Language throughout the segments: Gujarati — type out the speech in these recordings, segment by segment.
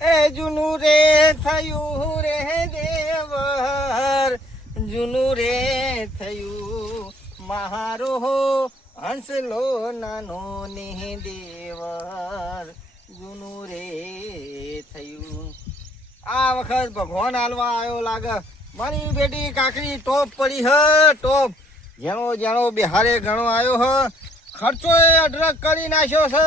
એ જૂનું રે થયું રે દેવર, જૂનું રે થયું મારો હંસલો નાનો ને દેવર, જૂનું રે થયું. આ વખત ભગવાન હાલવા આવ્યો લાગે. મારી બેટી કાકડી ટોપ પડી હ ટોપ. જેનો જેનો બિહારે ઘણો આવ્યો હ. ખર્ચો એ અઢળક કરી નાખ્યો છે,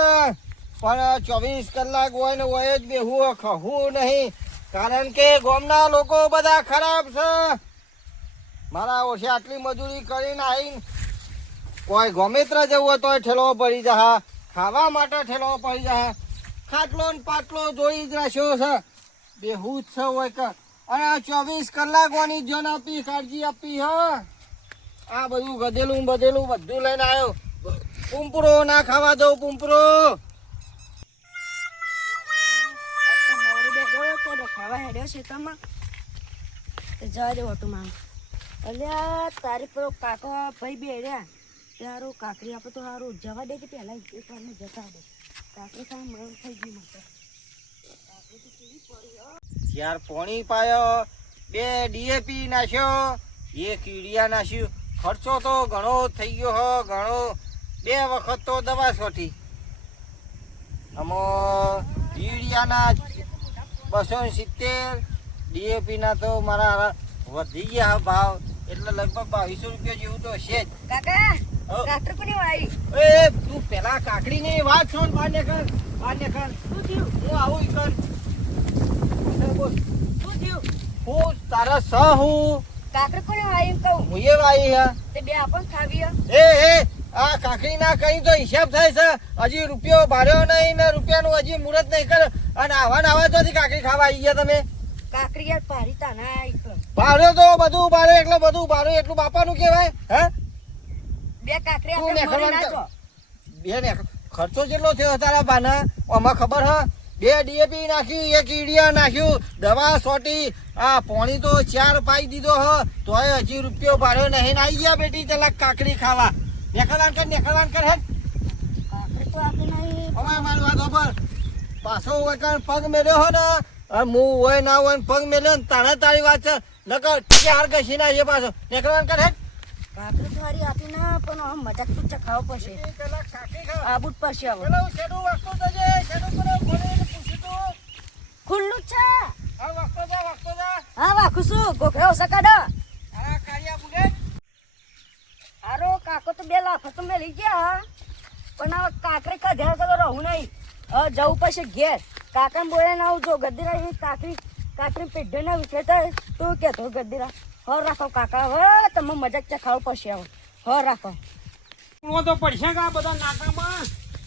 પણ 24 કલાક હોય ને હોય જ બેહું ખવું નહીં, કારણ કે ગામના લોકો બધા ખરાબ છે. મારા ઓછે આટલી મજૂરી કરીને આવીને કોઈ ગમેત્ર જવું હોય તોય ઠેલો પડી જા, ખાવા માટે ઠેલો પડી જા. ખાટલો ને પાટલો જોઈ જ રાખ્યો છે, બેહું જ છે હોય કે. અને 24 કલાકોની જન આપી, કાળજી આપી હ. આ બધું ગધેલું બધેલું બધું લઈને આવ્યો. પૂંપરો ના ખાવા દઉં, પૂંપરો. ખાવા હેડ્યો છે તમા જવા દે ઓટું માં. અલ્યા તારી પેલો કાકો ભાઈ બે રહ્યા તારું કાકરી આપે તો સારું જવા દે કે પેલા એક વાર જતા દે. કાકરી ખાવા મરણ થઈ ગયું મને. કાકરી તો કેવી પડી ચાર પોણી પાયો, 2 ડીએપી નાખ્યો, 1 યુરિયા નાખ્યું. ખર્ચો તો ઘણો થઈ ગયો હ, ઘણો. 2 વખત તો દવા છોટી. આમાં યુરિયાના 270, ડીએપી ના તો મારા વધી ગયા ભાવ, એટલે લગભગ 2200 રૂપિયા જેવું તો છે જ. કાકા ટ્રેક્ટર કોની વાળી? એ તું પેલા કાકડી ની વાત છોડ, બહાર કર. શું થયું? હું આવું કર. બોલ શું થયું? હું તારા સ હું કાકરી કોની વાળી એમ કહું? હું એ વાઈ હે તે બે આપણ ખાવી હે? એ આ કાકડી ના કઈ તો હિસાબ થાય છે. હજી રૂપિયો ભાર્યો નહીં ને રૂપિયાનું હજી મુહૂર્ત નહીં કરે, અને આવા તો કાકડી ખાવા આવી ગયા તમે. કાકરી યાર પારી તા ના ભાર્યો તો બધું ભારે, એટલે બધું ભારે એટલું બાપાનું કહેવાય. હે બે કાકરી તું આપણે નેખરવાન મરી ના જો. બે ને ખર્ચો કેટલો થયો તારા બાના આમાં ખબર હ? 2 ડીએપી નાખ્યું, 1 યુરિયા નાખ્યું, દવા સોટી, આ પાણી તો 4 પાઈ દીધો હ, તોય હજી રૂપિયો ભાર્યો નહીં. આવી ગયા બેટી ચલા કાકડી ખાવા. નેખરવાન કર હેડ. કાકરી તો આપી નહીં. હવે મારી વાત ખબર, પાછો હોય પગ મેલ્યો હો ને, હું હોય ના હોય પગ મેલ્યો ને તારા તારી વાત છે. નકર ચાર ઘસી ના પાછો. નેખરવાન કર હેડ. કાકરી તો હારી આપી ના, પણ આમ મજાક પૂછા ખાવા પડશે. આબુ જ પડશે હવે. ખુલ્લું જ છે. હા વાખું છું ગોખડો સકાડો. હારો કાકો તો 2 લાખ તો મેં લઈ ગયા, પણ હવે કાકરી ખાધ્યા તો રહું નહીં. હવે જવું પડશે ઘેર. કાકાને બોલે ના આવું જો ગદ્દીરા એ કાકરી પેઢે ના વિખેતા તું કહેતો ગદ્દીરા. હર રાખો કાકા, હવે તમે મજાક ચખાવું પડશે હવે. હર રાખો. હું તો પડશે કે આ બધા નાકામાં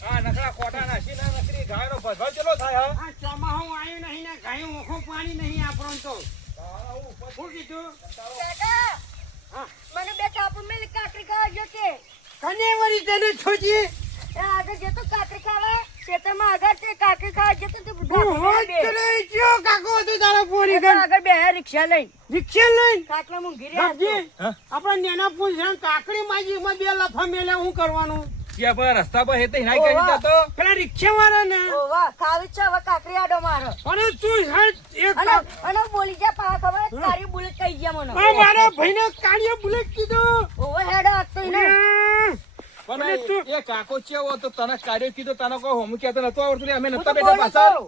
આ નકરા કોટા નાસી ના નકરી ગાયનો ભધો ચલો થાય હા. આ ચોમાહું આવ્યું નહીં ને ગાયું ઓખો પાણી નહીં આપણો તો. શું કીધું કાકા હા મને 2 કાપુ મેં કાકરી ખાવા જો કે કને વળી તને છોજી એ આગળ જતો કાકરી ખાવા ખેતરમાં આગળ તે કાકરી ખાવા જતો તે હું હોત ચલે કયો કાકો તો તારા પોરી કર આગળ બે રિક્ષા લઈને રિક્ષા લઈને કાકલા મુંગી બાપજી રહ્યા. આપણા નેના પૂછ્યા કાકડી માજીમાં 2 લફા મેલ્યા હું કરવાનું કે પર રસ્તા પર હેતે હિનાઈ કરી જતો પેલા રિક્ષા વાળા ને ઓ વાહ ખાવી છે હવે કાકરી આડો મારો. અને તું હટ એક અને બોલી જા પા ખબર તારી બુલેટ કહી ગયા મને. મારા ભાઈને કાળિયો બુલેટ કીધું ઓ હેડો આતો ને પણ એ કાકો ચેવો તો તને કાર્ય કીધો તને કહો હું કહેતો નતો આવડતું અમે હું નતા તો બેઠા બોલો પાછળ તો.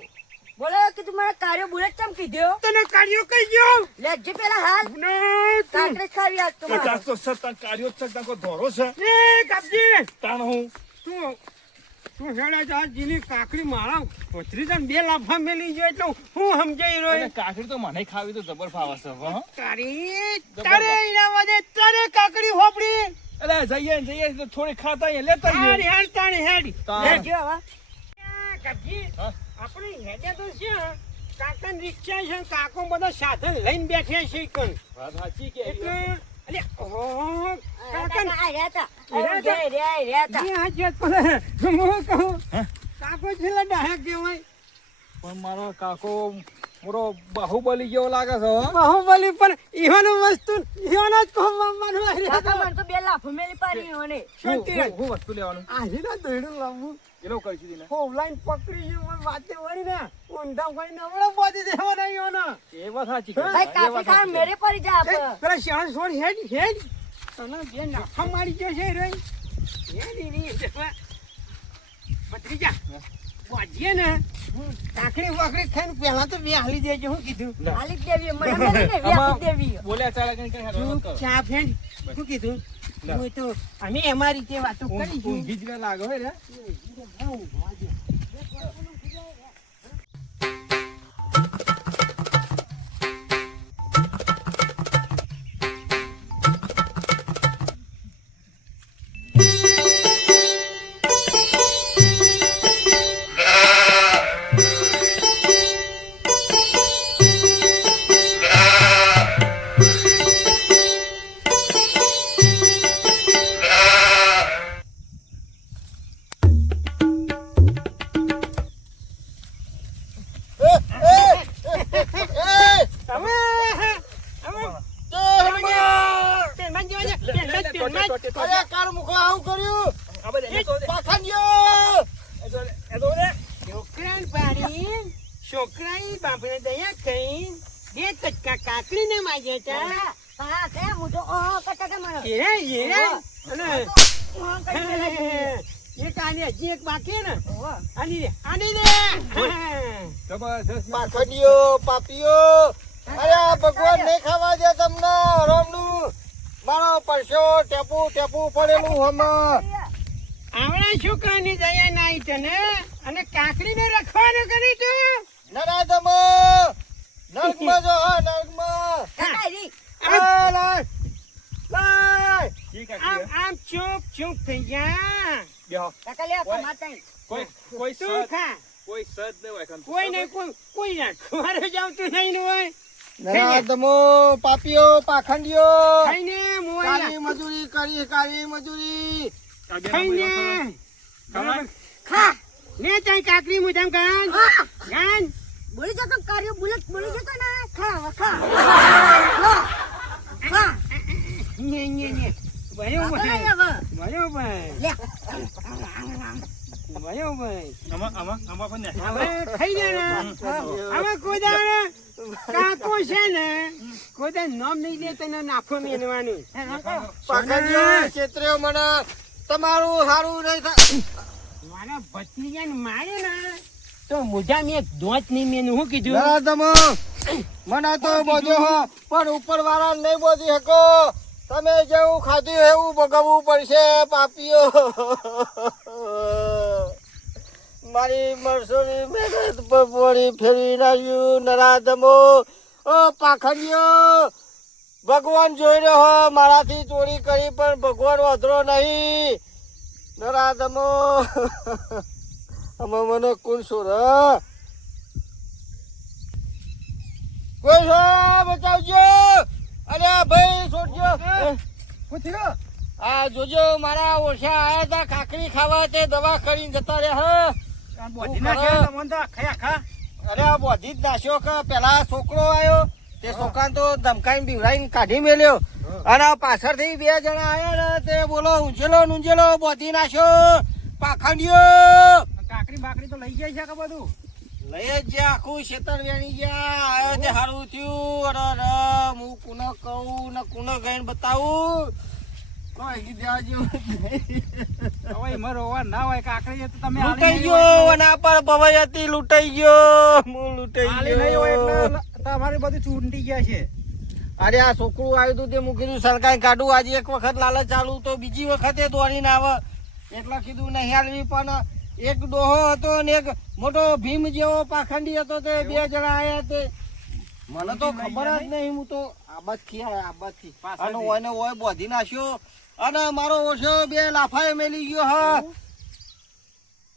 બોલો કે તું મારા કાર્યો બુલેટ ચમ કીધો તને કાળિયો કહી ગયો લેજે પેલા હાલ કાકરી ખાવી આજ તો મારે. 50 કાર્યો છે તને ધોરો છે એ કાપજી તાણ હું તું હેડા જા જીની કાકડી મારા પથરી 2 લાફા મેલી ગયો એટલે હું સમજાઈ અને રહ્યો કાકડી તો મને ખાવી તો જબર ફાવે છે હો તારી તારે એના વાદે તારે કાકડી હોપડી અરે જઈએ તો થોડી ખાતા અહીંયા લેતા હેડ જઈએ હેડ તાણી હેડ લેજો હવે કાપજી હા? આપણે હેડે તો છે કાકા રિક્ષા છે કાકો બધા સાધન લઈને બેઠ્યા છે કણ વાત સાચી કે એટલે અલે ઓહો કાકા કાકા આ રહ્યા રહ્યા હતા રહ્યા હતા. આ જત પણ હું કહું કાકો છેલ્લા ડાહક કહેવાય પણ મારો કાકો મોરો બાહુબલી જેવો લાગે છે હો બાહુબલી પણ ઈવાનો વસ્તુ ઈવાનો જ કોમવાનું કાકા મને તો 2 લાખ મેલી પાડી મને. હું વસ્તુ લેવાનું આજે ના દોડું લાવું એલો કરશું તેને ઓફલાઈન પકડી ગયું મને વાતે વળી ને ઊંધા કરીને હમણાં પહોંચી દેવા નહીં હોનો એ વાત સાચી ભાઈ કાકરી ખા મેરે પડી જા આપ પેલા શિયાળ છોડ હેડ હેડ તને બે નાખા મારી ગયો છે રે હેડ ની ભત્રીજા વાજીએ ને કાકડી વાકડી ખાઈને પહેલા તો બે હાલી દેજો હું કીધું હાલી જ દેવી મને મેલી ને વ્યાપી દેવી બોલ્યા ચાલે કઈ કઈ હાલો વાત કરો ચા ફેંડ શું કીધું હું તો અમે અમારી રીતે વાતો કરી ઊંઘી જ ના લાગે હે રે અરે કાર મુખો આવું કર્યું આ બધા એને તો દે પાખંડિયો એ તો દે છોકરાને પાડી છોકરાએ બાપને દયા કઈ બે કટકા કાકડી ને માજે તા હા કે હું તો ઓ કટકા મને અને ઓ કટકા એક આને હજી એક બાકી ને ઓ આની દે જબરદસ્ત પાખંડિયો પાપીઓ અરે આ ભગવાન નહીં ખાવા દે તમને હરામનું મારો પરસો ટેપુ ટેપુ પડેલું હમ આવડા છોકરાની દયા નાઈ તને અને કાકડી ને રખવાનું કરી તું નરાધમ નર્કમાં જો નર્કમાં કાકરી લાય લાય ઠીક આમ છે આમ ચૂપ થઈ જા બેહો કાકા લે કમાતા કોઈ તું સદ ખા કોઈ સદ ન હોય કન કોઈ નહીં કોઈ નાખવાનું જાવતું નહીં ને હોય નરાધમો પાપીઓ પાખંડિયો ખાઈને કાળી મોય મજૂરી કરી કાળી મજૂરી ખાઈને ખાવા ખા ને તઈ કાકડી મુજામ ગાન ગાન બોલી જતો કાર્યો બુલેટ બોલી જતો ને ખા ખા ખા ને ભયો ભાઈ ભયો ભાઈ લે ભયો ભાઈ આમાં પણ ને હવે ખાઈ જા ને હવે કોદા કાકો છે ને કોદા નામ નહીં લે તને નાખો મેનવાનું પાખંડિયો ક્ષેત્રીઓ મને તમારું સારું નહીં થાય મારા ભત્રીજાને મારે ને તો મોજા મેં દોત નહીં મેનું હું કીધું નરાધમો મને તો બોજો હો પણ ઉપર વાળા નહીં બોધી શકો તમે જેવું ખાધું એવું ભોગવવું પડશે પાપીઓ મારી મરસોની મહેનત પર પોણી ફેરવી નાખ્યું નરાધમો ઓ પાખંડિયો ભગવાન જોઈ રહ્યો મારાથી ચોરી કરી પણ ભગવાન વધરો નહીં નરાધમો આમાં મને કોણ છોર કોઈ છો બચાવજો અરે ભાઈ છોડજો આ જોજો મારા ઓછા આયા હતા કાકડી ખાવા તે દવા કરીને જતા રહ્યા અરે આ બોધી જ નાખ્યો કે પેલા છોકરો આવ્યો તે છોકરાને તો ધમકાઈને બીવડાઈને કાઢી મેલ્યો અને પાછળથી બે જણા આવ્યા ને તે બોલો ઊંચેલો બોધી નાખ્યો પાખંડિયો કાકડી બાકડી તો લઈ જાય છે કે બધું લઈ જ જ્યાં આખું ખેતર વેણી ગયા આવ્યો તે સારું થયું અરે હું કોને કહું ને કોને ગઈને બતાવું કોઈ કીધા જેવું નહીં. હવે એમાં રોવા ના હોય કાકડી તો તમે લૂંટાઈ ગયો એના પર ભવાઈ હતી લૂંટાઈ ગયો હું લૂંટાઈ ગયો તમારે બધું ચૂંટી ગયા છે અરે આ છોકરું આવ્યું હતું તે હું કીધું સરકારી કાઢું આજે એક વખત લાલચ ચાલુ તો બીજી વખતે દોડીને આવે એટલે કીધું નહીં હાલવી પણ એક ડોહો હતો ને એક મોટો ભીમ જેવો પાખંડી હતો તે બે જણા આયા તે મને તો ખબર જ નહીં હું તો આબાદથી આવ્યા આબાદથી અને ઓને ઓય બોધી નાખ્યો અને મારો ઓછો બે લાફાએ મેલી ગયો હા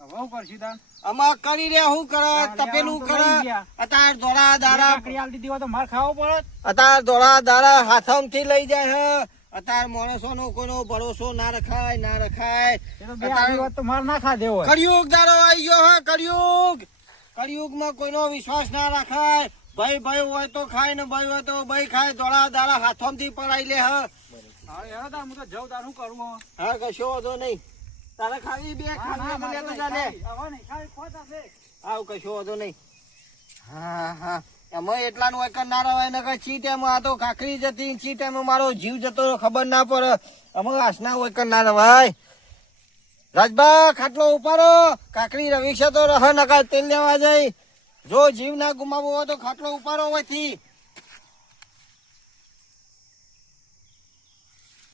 હવે હું કરશું તાર આમાં કરી રહ્યા હું કરે તપેલું કરે અતાર ધોળા દારા કાકડી આલ દીધી હોય તો માર ખાવો પડે અતાર ધોળા દારા હાથમથી લઈ જાય હે અતાર માણસોનો કોઈનો ભરોસો ના રખાય એ તો બે આવી વાત તો માર ના ખાધે હોય કળિયુગ દાડો આવી ગયો હે કળિયુગમાં કોઈનો વિશ્વાસ ના રાખાય ભાઈ હોય તો ખાય ને ભાઈ હોય તો ભાઈ ખાય ધોળા દાડા હાથોમથી પડાઈ લે હે હા યાર તાર હું તો જઉં તાર શું કરું હો હા કશો વાંધો નહીં તારે ખાવી બે ખાવી તો લેતો જા લે આવું કશો વાંધો નહીં હા હા એમાં એટલાનું એક ના રવાય ને કઈ ચી ટાઈમ આ તો કાકરી જતી ચી ટાઈમ મારો જીવ જતો ખબર ના પડે અમે આસના હોય કે ના રવાય રાજબા ખાટલો ઉપાડો કાકરી રવિક્ષા તો રહ નકા તેલ લેવા જાય જો જીવ ના ગુમાવવો હોય તો ખાટલો ઉપાડો હોયથી